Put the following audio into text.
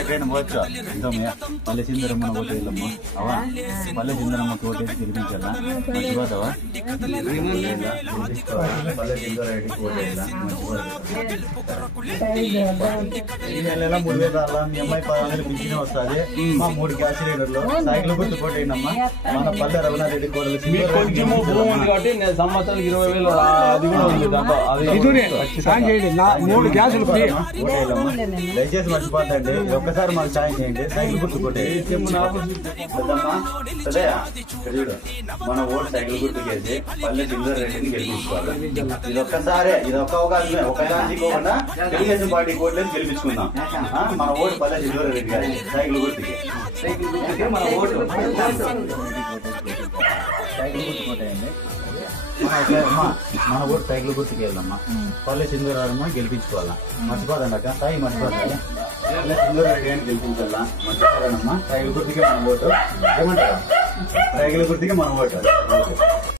ఎక్కడైనా పోవచ్చు ఇంతమ్మయ్య పల్లె సిందరమ్మ ఓటు వేయాలమ్మా అవా పల్లె సిందరమ్మకి ఓటేసి గెలిపించాలా మంచిపోతావా పల్లె సిందరెడ్డికి ఓటు వేయాలా మంచిపోతా 3000 రాలా మీ అమ్మాయి 10,000 పింఛన్ వస్తుంది మా 3 గ్యాస్ సిలిండర్లు సైకిల్ గుర్తు పోటీ అయినమ్మా మన పల్లె రఘునాథరెడ్డి కోడలు కొంచెము భూమి ఉంది కాబట్టి నేను సంవత్సరానికి 20,000 అది కూడా ఉంది దాంట్లో అది 3 గ్యాసులు దయచేసి మర్చిపోతండి ఒక్కసారి మాకు సాయం చేయండి సైకిల్ గుర్తు కొట్టేది మన ఓటు సైకిల్ గుర్తుకేసి పల్లె సిందరెడ్డిని గెలిపించుకోవాలి ఇది ఒక్కసారే ఇది ఒక్క అవకాశమే ఒకదానికి పోకుండా తెలుగుదేశం పార్టీ ఓట్లేసి గెలిపించుకుందాం మన ఓటు పల్లె సిందరెడ్డి గారి సైకిల్ గుర్తుకి మన ఓటు సైకిల్ గుర్తు కొట్టేయండి మన ఓటు సైకిల్ గుర్తుకి వెళ్ళమ్మా పల్లె సిందరెడ్డి గెలిపించుకోవాలా మర్చిపోదండి అక్క సాయి మర్చిపోతాయి పల్లె సిందరెడ్డి అని గెలిపించాలా మర్చిపోదానమ్మా సైకిల్ గుర్తుకే మన ఓటు ఏమంటారా సైకిల్ గుర్తుకే మన ఓటు